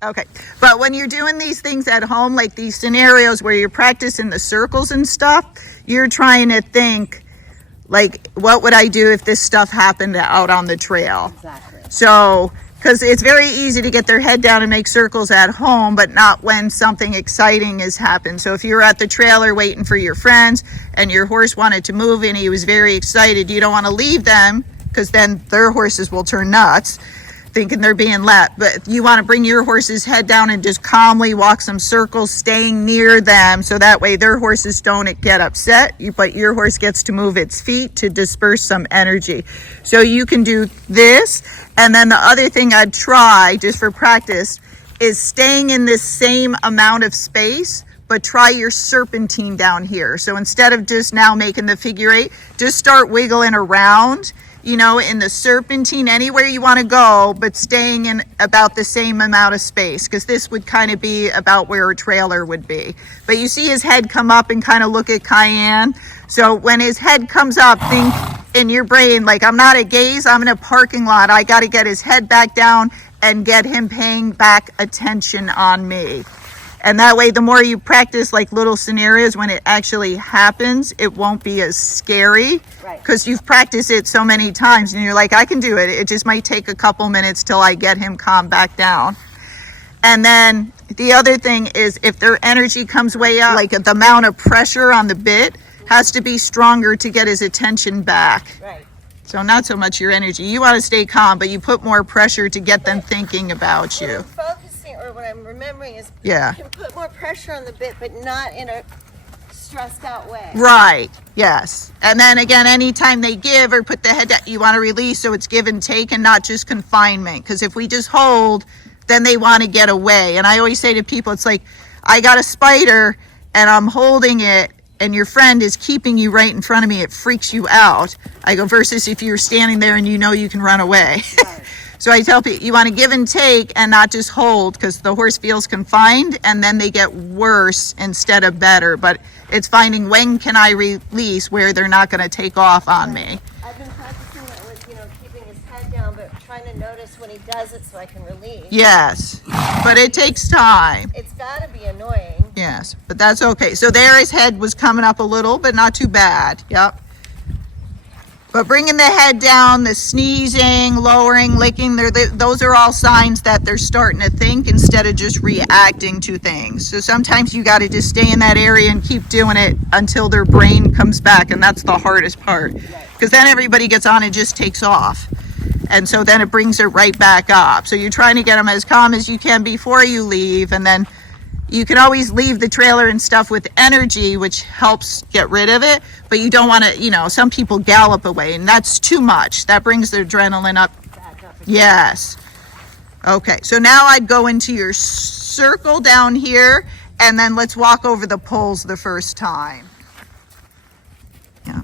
Okay, but when you're doing these things at home, like these scenarios where you're practicing the circles and stuff, you're trying to think, like, what would I do if this stuff happened out on the trail? Exactly. So, because it's very easy to get their head down and make circles at home, but not when something exciting has happened. So if you're at the trailer waiting for your friends and your horse wanted to move and he was very excited, you don't want to leave them because then their horses will turn nuts thinking they're being let. But you want to bring your horse's head down and just calmly walk some circles, staying near them, so that way their horses don't get upset, but your horse gets to move its feet to disperse some energy. So you can do this. And then the other thing I'd try, just for practice, is staying in this same amount of space, but try your serpentine down here. So instead of just now making the figure 8, just start wiggling around, you know, in the serpentine, anywhere you want to go, but staying in about the same amount of space, because this would kind of be about where a trailer would be. But you see his head come up and kind of look at Cayenne. So when his head comes up, think in your brain, like, I'm not at Gaze, I'm in a parking lot. I got to get his head back down and get him paying back attention on me. And that way, the more you practice like little scenarios, when it actually happens, it won't be as scary, because you've practiced it so many times and you're like, I can do it. It just might take a couple minutes till I get him calm back down. And then the other thing is, if their energy comes way up, like the amount of pressure on the bit has to be stronger to get his attention back. Right. So not so much your energy. You want to stay calm, but you put more pressure to get them thinking about you. What I'm remembering is, yeah, you can put more pressure on the bit, but not in a stressed out way. Right. Yes. And then again, anytime they give or put the head down, you want to release, so it's give and take and not just confinement. Because if we just hold, then they want to get away. And I always say to people, it's like, I got a spider and I'm holding it, and your friend is keeping you right in front of me. It freaks you out. I go, versus if you're standing there and you know you can run away. Right. So I tell people, you want to give and take and not just hold, because the horse feels confined and then they get worse instead of better. But it's finding, when can I release where they're not going to take off on me. I've been practicing that with, keeping his head down, but trying to notice when he does it so I can release. Yes, but it takes time. It's got to be annoying. Yes, but that's okay. So there, his head was coming up a little, but not too bad. Yep. But bringing the head down, the sneezing, lowering, licking, those are all signs that they're starting to think instead of just reacting to things. So sometimes you got to just stay in that area and keep doing it until their brain comes back, and that's the hardest part. Because then everybody gets on and just takes off. And so then it brings it right back up. So you're trying to get them as calm as you can before you leave, and then you can always leave the trailer and stuff with energy, which helps get rid of it, but you don't want to, some people gallop away, and that's too much. That brings their adrenaline up. Yes. Okay, so now I'd go into your circle down here, and then let's walk over the poles the first time. Yeah.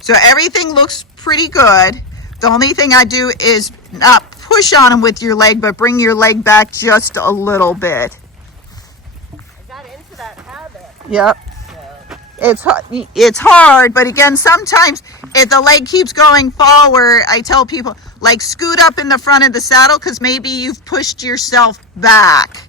So everything looks pretty good. The only thing I do is not push on them with your leg, but bring your leg back just a little bit. Yep. It's hard, but again, sometimes if the leg keeps going forward, I tell people, like, scoot up in the front of the saddle, because maybe you've pushed yourself back.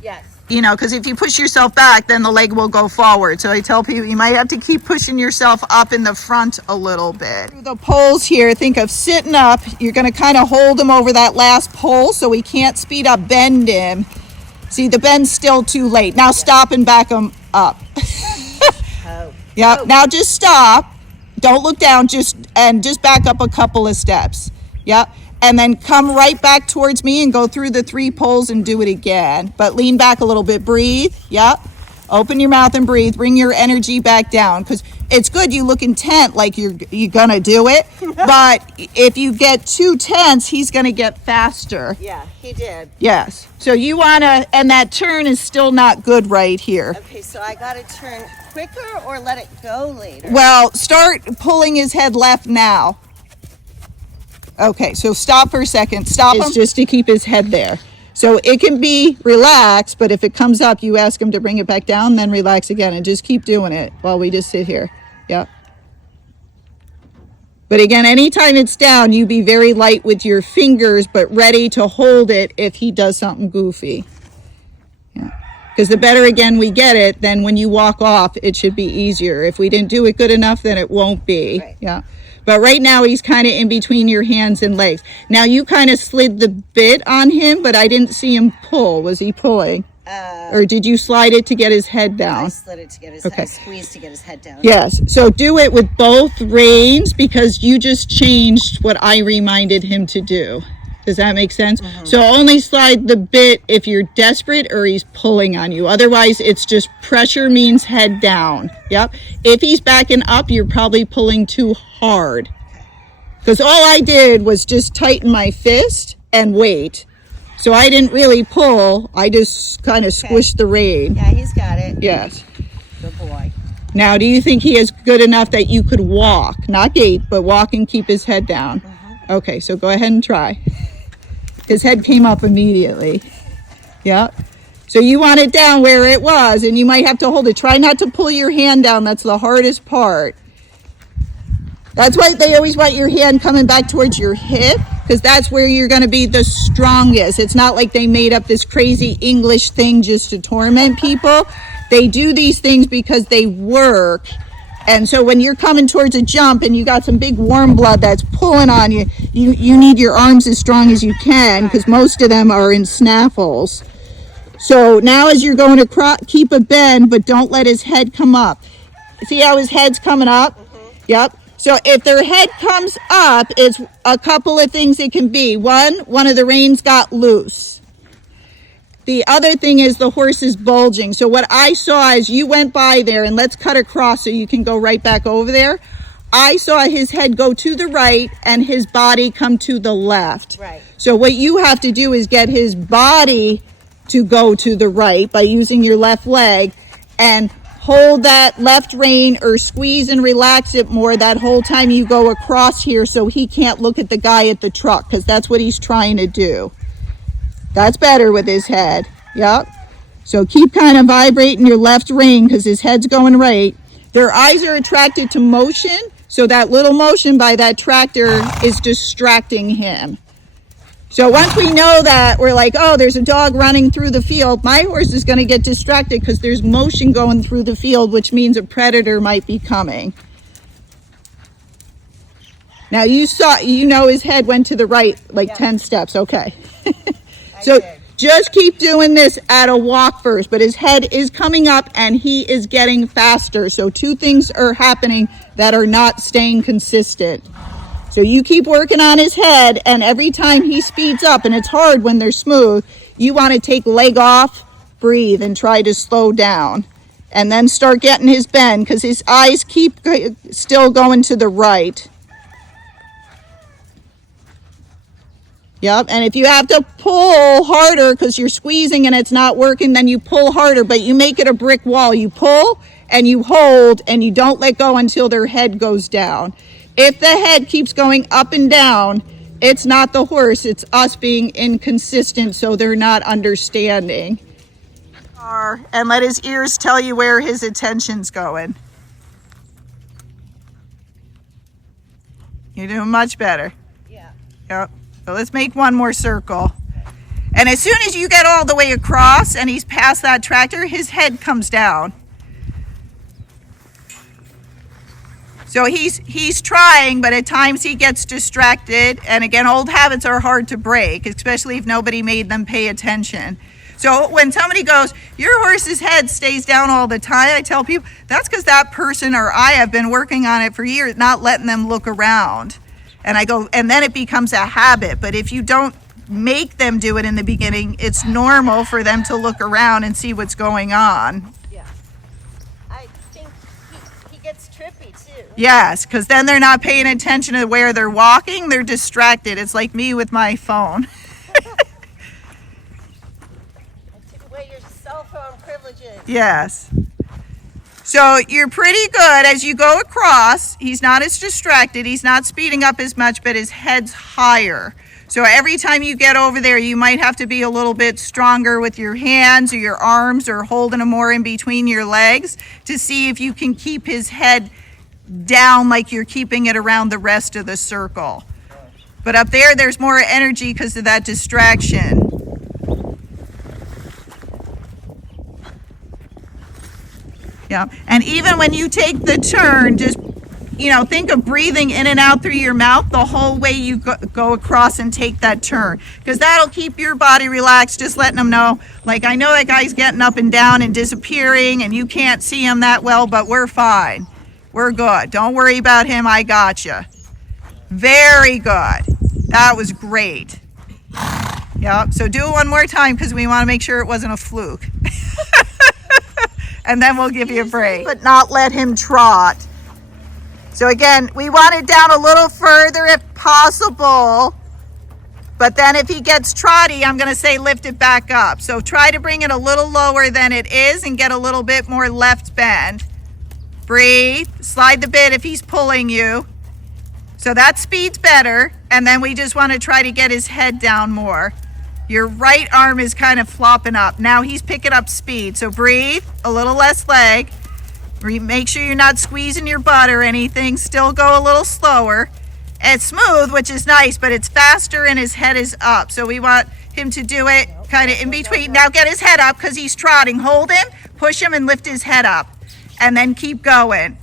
Yes. Because if you push yourself back, then the leg will go forward. So I tell people, you might have to keep pushing yourself up in the front a little bit. The poles here, think of sitting up. You're going to kind of hold him over that last pole so he can't speed up, bend him. See, the bend's still too late. Now stop and back him up. Yep. Oh. Now just stop. Don't look down. Just back up a couple of steps. Yep. And then come right back towards me and go through the 3 poles and do it again. But lean back a little bit. Breathe. Yep. Open your mouth and breathe. Bring your energy back down, because it's good you look intent, like you're gonna do it. But if you get too tense, he's gonna get faster. Yeah, he did. Yes. So you wanna, and that turn is still not good right here. Okay, so I gotta turn quicker or let it go later? Well, start pulling his head left now. Okay, so stop for a second. Stop him. It's just to keep his head there. So it can be relaxed, but if it comes up, you ask him to bring it back down, then relax again, and just keep doing it while we just sit here. Yep. But again, anytime it's down, you be very light with your fingers, but ready to hold it if he does something goofy. Yeah. Because the better, again, we get it, then when you walk off, it should be easier. If we didn't do it good enough, then it won't be. Right. Yeah. But right now, he's kind of in between your hands and legs. Now, you kind of slid the bit on him, but I didn't see him pull. Was he pulling? Or did you slide it to get his head down? I slid it to get his Okay. I squeezed to get his head down. Yes. So do it with both reins because you just changed what I reminded him to do. Does that make sense? So only slide the bit if you're desperate or he's pulling on you. Otherwise, it's just pressure means head down. Yep. If he's backing up, you're probably pulling too hard. Because all I did was just tighten my fist and wait. So I didn't really pull. I just kind of squished the rein. Yeah, he's got it. Yes. Good boy. Now, do you think he is good enough that you could walk? Not gait, but walk and keep his head down. Okay, so go ahead and try. His head came up immediately. Yep. So you want it down where it was, and you might have to hold it. Try not to pull your hand down. That's the hardest part. That's why they always want your hand coming back towards your hip, because that's where you're going to be the strongest. It's not like they made up this crazy English thing just to torment people. They do these things because they work. And so when you're coming towards a jump and you got some big warm blood that's pulling on you, you need your arms as strong as you can, because most of them are in snaffles. So now as you're going to keep a bend, but don't let his head come up. See how his head's coming up? Yep. So if their head comes up, it's a couple of things it can be. One of the reins got loose. The other thing is the horse is bulging. So what I saw is you went by there, and let's cut across so you can go right back over there. I saw his head go to the right and his body come to the left. Right. So what you have to do is get his body to go to the right by using your left leg and hold that left rein or squeeze and relax it more that whole time you go across here so he can't look at the guy at the truck, because that's what he's trying to do. That's better with his head. Yep. So keep kind of vibrating your left rein because his head's going right. Their eyes are attracted to motion, so that little motion by that tractor is distracting him. So once we know that, we're like, oh, there's a dog running through the field. My horse is going to get distracted because there's motion going through the field, which means a predator might be coming. Now you know his head went to the right like 10 steps. Okay. So just keep doing this at a walk first, but his head is coming up and he is getting faster. So two things are happening that are not staying consistent. So you keep working on his head, and every time he speeds up, and it's hard when they're smooth, you want to take leg off, breathe, and try to slow down. And then start getting his bend, because his eyes keep still going to the right. Yep, and if you have to pull harder because you're squeezing and it's not working, then you pull harder, but you make it a brick wall. You pull and you hold and you don't let go until their head goes down. If the head keeps going up and down, it's not the horse, it's us being inconsistent, so they're not understanding. And let his ears tell you where his attention's going. You're doing much better. Yeah. Yep. So let's make one more circle. And as soon as you get all the way across and he's past that tractor, his head comes down. So he's trying, but at times he gets distracted. And again, old habits are hard to break, especially if nobody made them pay attention. So when somebody goes, your horse's head stays down all the time, I tell people, that's because that person or I have been working on it for years, not letting them look around. And I go, and then it becomes a habit. But if you don't make them do it in the beginning, it's normal for them to look around and see what's going on. Yeah. I think he gets trippy too. Yes, because then they're not paying attention to where they're walking. They're distracted. It's like me with my phone. I took away your cell phone privileges. Yes. So you're pretty good as you go across. He's not as distracted. He's not speeding up as much, but his head's higher. So every time you get over there, you might have to be a little bit stronger with your hands or your arms or holding him more in between your legs to see if you can keep his head down like you're keeping it around the rest of the circle. But up there, there's more energy because of that distraction. Yeah, and even when you take the turn, just, you know, think of breathing in and out through your mouth the whole way you go across and take that turn, because that'll keep your body relaxed, just letting them know, like, I know that guy's getting up and down and disappearing and you can't see him that well, but we're fine. We're good. Don't worry about him. I got you. Very good. That was great. Yep, so do it one more time because we want to make sure it wasn't a fluke. And then we'll give you a break. But not let him trot. So again, we want it down a little further if possible. But then if he gets trotty, I'm going to say lift it back up. So try to bring it a little lower than it is and get a little bit more left bend. Breathe. Slide the bit if he's pulling you. So that speed's better. And then we just want to try to get his head down more. Your right arm is kind of flopping up. Now he's picking up speed. So breathe, a little less leg. Make sure you're not squeezing your butt or anything. Still go a little slower. It's smooth, which is nice, but it's faster and his head is up. So we want him to do it kind of in between. Now get his head up because he's trotting. Hold him, push him, and lift his head up. And then keep going.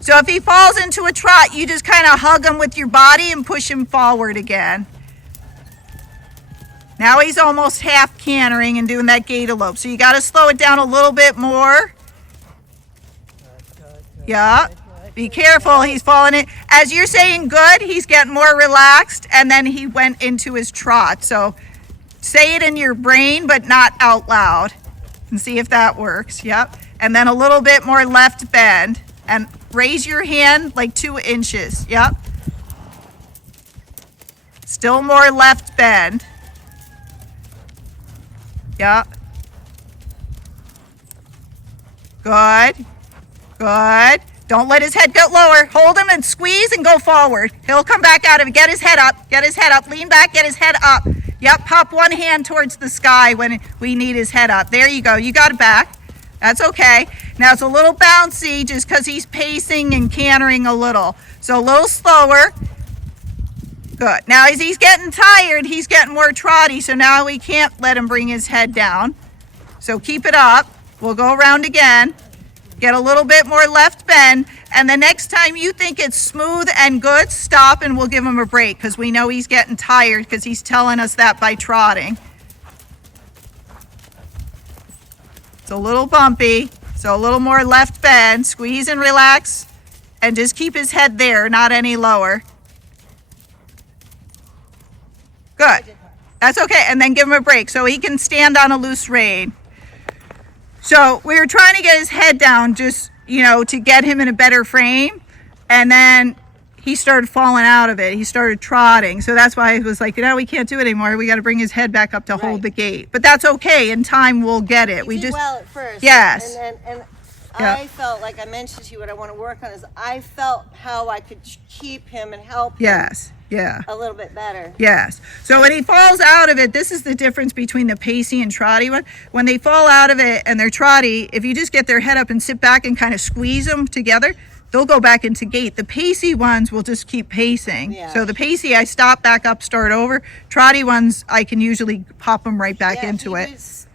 So if he falls into a trot, you just kind of hug him with your body and push him forward again. Now he's almost half cantering and doing that gait elope. So you got to slow it down a little bit more. Yeah. Be careful. He's falling in. As you're saying good, he's getting more relaxed. And then he went into his trot. So say it in your brain, but not out loud. And see if that works. Yep. And then a little bit more left bend. And raise your hand like 2 inches. Yep. Still more left bend. Yeah. Good. Good. Don't let his head go lower. Hold him and squeeze and go forward. He'll come back out of it. Get his head up. Get his head up. Lean back. Get his head up. Yep. Pop one hand towards the sky when we need his head up. There you go. You got it back. That's okay. Now it's a little bouncy just because he's pacing and cantering a little. So a little slower. Good. Now as he's getting tired, he's getting more trotty, so now we can't let him bring his head down. So keep it up. We'll go around again. Get a little bit more left bend, and the next time you think it's smooth and good, stop and we'll give him a break because we know he's getting tired because he's telling us that by trotting. It's a little bumpy, so a little more left bend. Squeeze and relax, and just keep his head there, not any lower. Good. That's okay. And then give him a break so he can stand on a loose rein. So we were trying to get his head down just, you know, to get him in a better frame. And then he started falling out of it. He started trotting. So that's why I was like, you know, we can't do it anymore. We got to bring his head back up to hold the gait. But that's okay. In time, we'll get it. We did well at first. Yes. And Yeah. I felt, like I mentioned to you, what I want to work on is I felt how I could keep him and help him. Yes. Yeah. A little bit better. Yes. So when he falls out of it, this is the difference between the pacey and trotty one. When they fall out of it and they're trotty, if you just get their head up and sit back and kind of squeeze them together, they'll go back into gait. The pacey ones will just keep pacing. Yeah. So the pacey, I stop, back up, start over. Trotty ones, I can usually pop them right back into it.